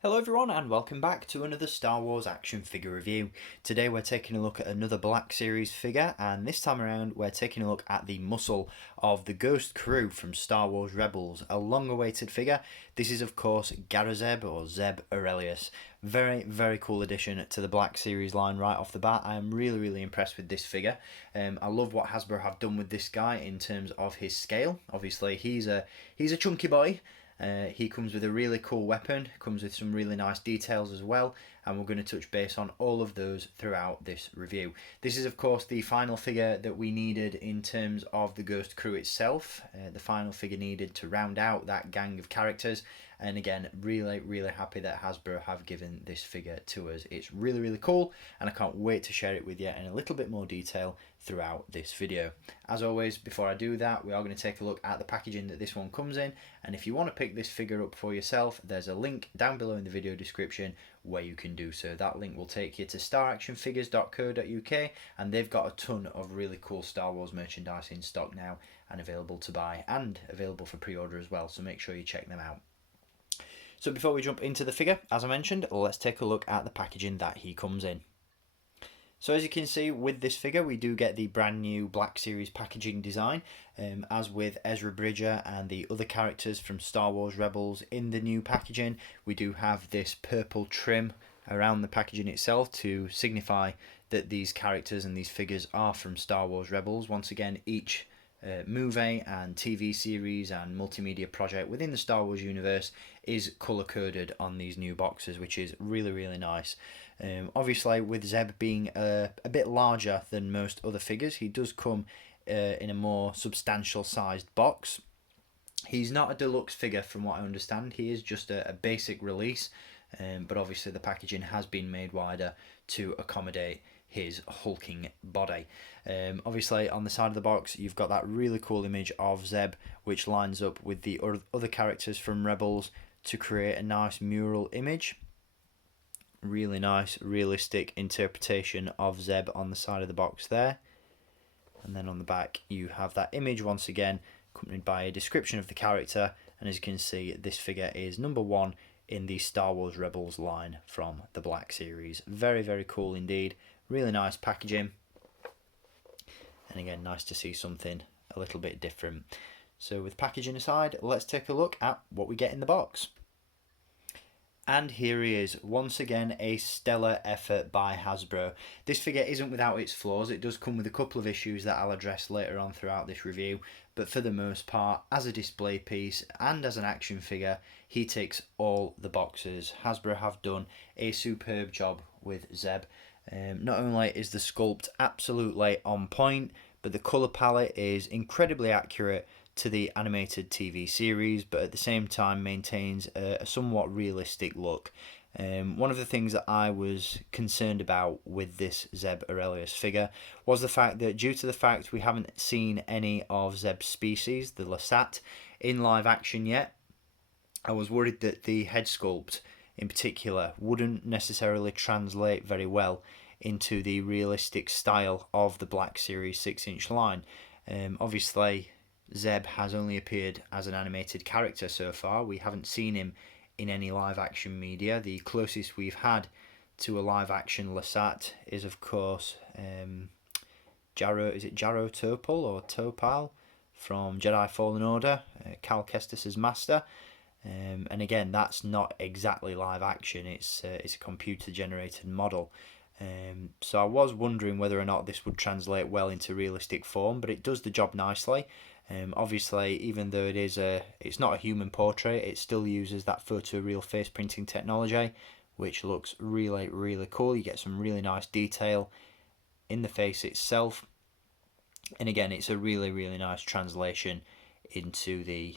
Hello everyone and welcome back to another Star Wars action figure review. Today we're taking a look at another Black Series figure, and this time around we're taking a look at the muscle of the Ghost Crew from Star Wars Rebels, a long awaited figure. This is of course Garazeb or Zeb Orrelios. Very cool addition to the Black Series line right off the bat. I am really impressed with this figure. I love what Hasbro have done with this guy in terms of his scale. Obviously he's a chunky boy. He comes with a really cool weapon, comes with some really nice details as well, and we're going to touch base on all of those throughout this review. This is of course the final figure that we needed in terms of the Ghost Crew itself, the final figure needed to round out that gang of characters, and again really happy that Hasbro have given this figure to us. It's really cool, and I can't wait to share it with you in a little bit more detail throughout this video. As always, before I do that, we are going to take a look at the packaging that this one comes in, and if you want to pick this figure up for yourself, there's a link down below in the video description where you can do so. That link will take you to staractionfigures.co.uk, and they've got a ton of really cool Star Wars merchandise in stock now and available to buy and available for pre-order as well, so make sure you check them out. So before we jump into the figure, as I mentioned, let's take a look at the packaging that he comes in. So as you can see with this figure, we do get the brand new Black Series packaging design, as with Ezra Bridger and the other characters from Star Wars Rebels in the new packaging. We do have this purple trim around the packaging itself to signify that these characters and these figures are from Star Wars Rebels. Once again, each movie and TV series and multimedia project within the Star Wars universe is colour coded on these new boxes, which is really nice. Obviously, with Zeb being a bit larger than most other figures, he does come in a more substantial sized box. He's not a deluxe figure from what I understand. He is just a basic release, but obviously the packaging has been made wider to accommodate his hulking body. Obviously on the side of the box you've got that really cool image of Zeb, which lines up with the other characters from Rebels to create a nice mural image. Really nice realistic interpretation of Zeb on the side of the box there, and then on the back you have that image once again accompanied by a description of the character, and as you can see this figure is number 1 in the Star Wars Rebels line from the Black Series. Very cool indeed. Really nice packaging, and again nice to see something a little bit different. So with packaging aside, let's take a look at what we get in the box. And here he is, once again a stellar effort by Hasbro. This figure isn't without its flaws. It does come with a couple of issues that I'll address later on throughout this review, but for the most part, as a display piece and as an action figure, he ticks all the boxes. Hasbro have done a superb job with Zeb. Not only is the sculpt absolutely on point, but the colour palette is incredibly accurate to the animated TV series, but at the same time maintains a somewhat realistic look. One of the things that I was concerned about with this Zeb Orrelios figure was the fact that due to the fact we haven't seen any of Zeb's species, the Lasat, in live action yet, I was worried that the head sculpt in particular wouldn't necessarily translate very well into the realistic style of the Black Series 6-inch line. Obviously Zeb has only appeared as an animated character so far. We haven't seen him in any live action media. The closest we've had to a live action Lasat is of course Jaro Topal or Topal from Jedi Fallen Order, Cal Kestis's master. And again, that's not exactly live action. It's a computer generated model. So I was wondering whether or not this would translate well into realistic form, but it does the job nicely. Obviously, even though it's not a human portrait, it still uses that photoreal face printing technology, which looks really cool. You get some really nice detail in the face itself, and again, it's a really nice translation into the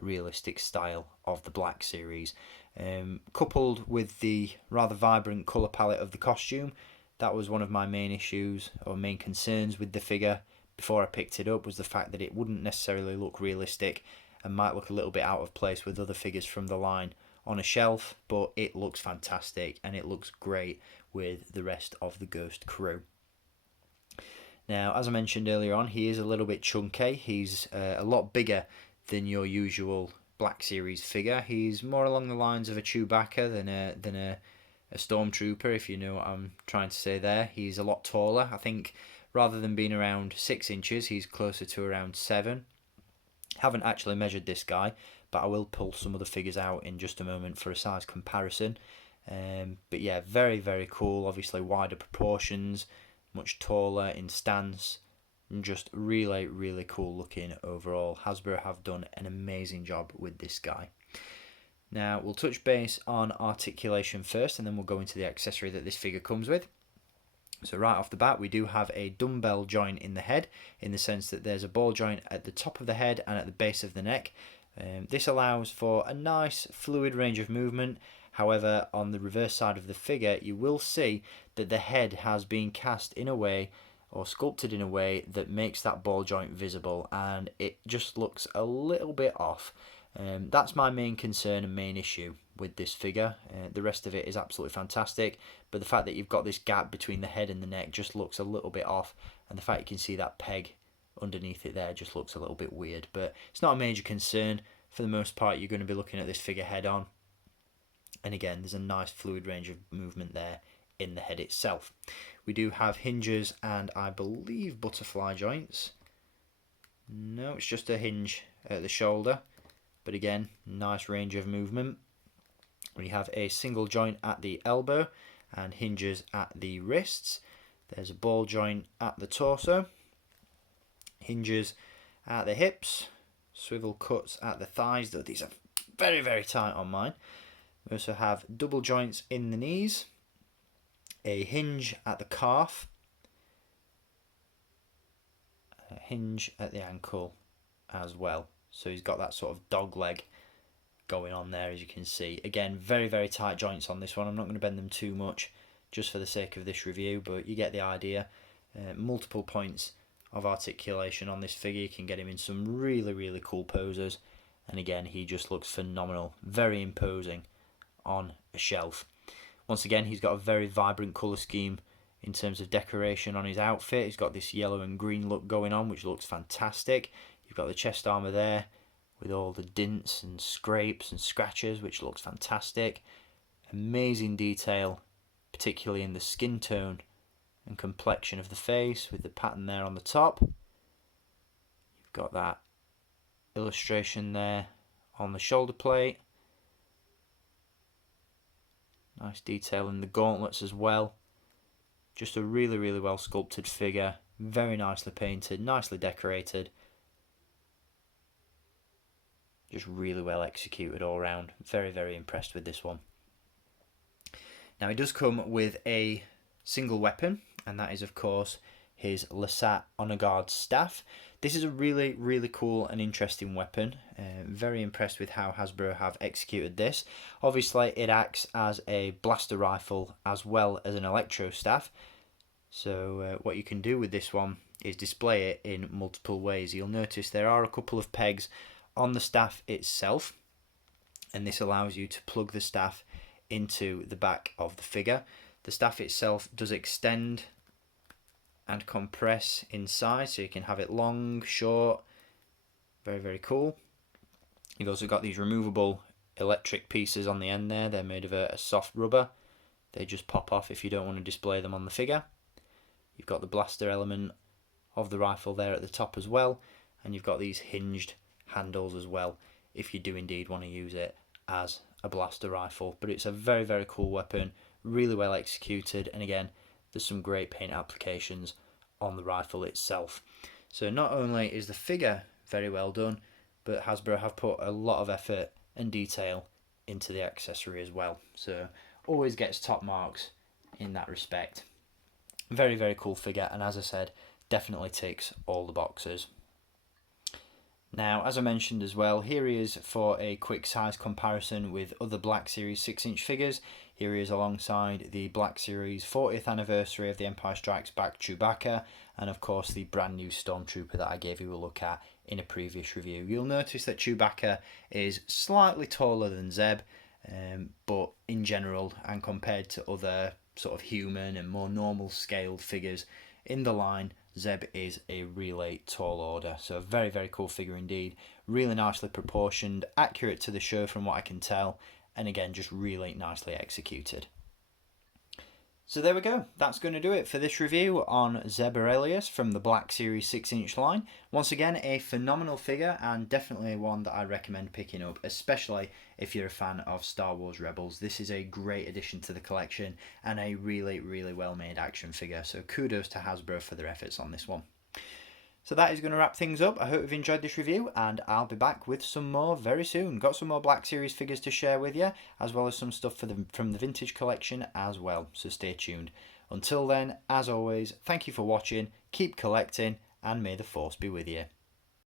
realistic style of the Black Series. Coupled with the rather vibrant colour palette of the costume, that was one of my main issues or main concerns with the figure before I picked it up, was the fact that it wouldn't necessarily look realistic and might look a little bit out of place with other figures from the line on a shelf, but it looks fantastic and it looks great with the rest of the Ghost Crew. Now, as I mentioned earlier on, he is a little bit chunky. He's a lot bigger than your usual Black Series figure. He's more along the lines of a Chewbacca than a stormtrooper, if you know what I'm trying to say there. He's a lot taller. I think rather than being around 6 inches, he's closer to around 7. Haven't actually measured this guy, but I will pull some of the figures out in just a moment for a size comparison. But yeah, very, very cool. Obviously wider proportions, much taller in stance, and just really, really cool looking overall. Hasbro have done an amazing job with this guy. Now we'll touch base on articulation first, and then we'll go into the accessory that this figure comes with. So right off the bat, we do have a dumbbell joint in the head, in the sense that there's a ball joint at the top of the head and at the base of the neck. This allows for a nice fluid range of movement. However, on the reverse side of the figure, you will see that the head has been cast in a way, or sculpted in a way, that makes that ball joint visible, and it just looks a little bit off. That's my main concern and main issue with this figure. The rest of it is absolutely fantastic, but the fact that you've got this gap between the head and the neck just looks a little bit off, and the fact you can see that peg underneath it there just looks a little bit weird. But it's not a major concern. For the most part, you're going to be looking at this figure head on, and again, there's a nice fluid range of movement there in the head itself. We do have hinges and I believe butterfly joints. No, it's just a hinge at the shoulder, but again, nice range of movement. We have a single joint at the elbow and hinges at the wrists. There's a ball joint at the torso, hinges at the hips, swivel cuts at the thighs, though these are very, very tight on mine. We also have double joints in the knees, a hinge at the calf, a hinge at the ankle as well. So he's got that sort of dog leg going on there, as you can see. Again, very, very tight joints on this one. I'm not going to bend them too much just for the sake of this review, but you get the idea. Multiple points of articulation on this figure. You can get him in some really, really cool poses. And again, he just looks phenomenal. Very imposing on a shelf. Once again, he's got a very vibrant colour scheme in terms of decoration on his outfit. He's got this yellow and green look going on, which looks fantastic. You've got the chest armour there with all the dints and scrapes and scratches, which looks fantastic. Amazing detail, particularly in the skin tone and complexion of the face, with the pattern there on the top. You've got that illustration there on the shoulder plate. Nice detail in the gauntlets as well. Just a really, really well sculpted figure. Very nicely painted, nicely decorated. Just really well executed all around. Very, very impressed with this one. Now he does come with a single weapon, and that is of course his Lasat Honor Guard staff. This is a really, really cool and interesting weapon. Very impressed with how Hasbro have executed this. Obviously it acts as a blaster rifle as well as an electro staff. So what you can do with this one is display it in multiple ways. You'll notice there are a couple of pegs on the staff itself, and this allows you to plug the staff into the back of the figure. The staff itself does extend and compress in size, so you can have it long, short. Very, very cool. You've also got these removable electric pieces on the end there. They're made of a soft rubber. They just pop off if you don't want to display them on the figure. You've got the blaster element of the rifle there at the top as well, and you've got these hinged handles as well if you do indeed want to use it as a blaster rifle. But it's a very, very cool weapon, really well executed, and again, there's some great paint applications on the rifle itself. So not only is the figure very well done, but Hasbro have put a lot of effort and detail into the accessory as well. So always gets top marks in that respect. Very, very cool figure, and as I said, definitely ticks all the boxes. Now, as I mentioned as well, here he is for a quick size comparison with other Black Series 6-inch figures. Here he is alongside the Black Series 40th anniversary of The Empire Strikes Back Chewbacca, and of course the brand new Stormtrooper that I gave you a look at in a previous review. You'll notice that Chewbacca is slightly taller than Zeb, but in general, and compared to other sort of human and more normal scaled figures in the line, Zeb is a really tall order. So a very, very cool figure indeed. Really nicely proportioned, accurate to the show from what I can tell, and again, just really nicely executed. So there we go, that's going to do it for this review on Zeb Orrelios from the Black Series 6-inch line. Once again, a phenomenal figure and definitely one that I recommend picking up, especially if you're a fan of Star Wars Rebels. This is a great addition to the collection and a really, really well made action figure, so kudos to Hasbro for their efforts on this one. So that is going to wrap things up. I hope you've enjoyed this review, and I'll be back with some more very soon. Got some more Black Series figures to share with you, as well as some stuff from the vintage collection as well, so stay tuned. Until then, as always, thank you for watching, keep collecting, and may the Force be with you.